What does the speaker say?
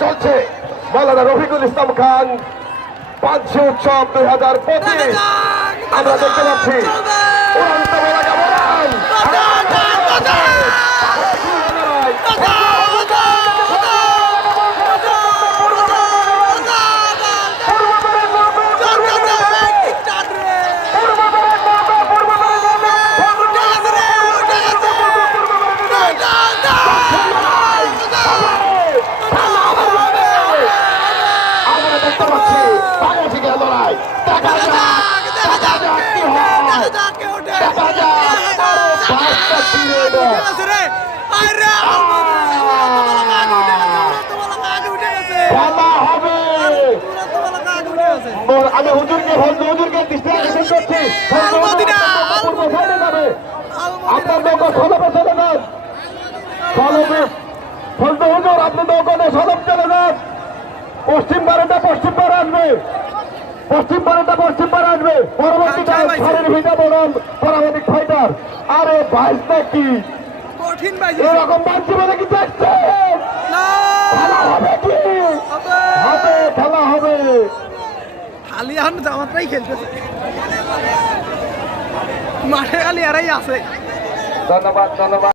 চলছে মাওলানা রফিকুল ইসলাম খান পাঁচশি উৎসব 2025 আমরা দেখতে পাচ্ছি উড়ন্ত পতাকা বলান আমি হুজুরকে হুজুরকে দৃষ্টি আকর্ষণ করছি আপনার নৌকা সলভে চলে যান সলভে ফজল হুজুর আপনার নৌকাতে সলভ চলে যান পশ্চিম পাড়াটা পশ্চিম পাড়া আসবে পশ্চিম পাড়াটা পশ্চিম পাড়া আসবে পরবর্তীতে শরীর ভিজা বরং পরামানিক ফাইটার আরে বাইশটা কি এরকম বাঞ্চি বলে কি দেখছেন খেলা হবে কি হবে খেলা হবে খালি এখন জামাতটাই খেলতেছে মাঠে খালি এরাই আছে ধন্যবাদ ধন্যবাদ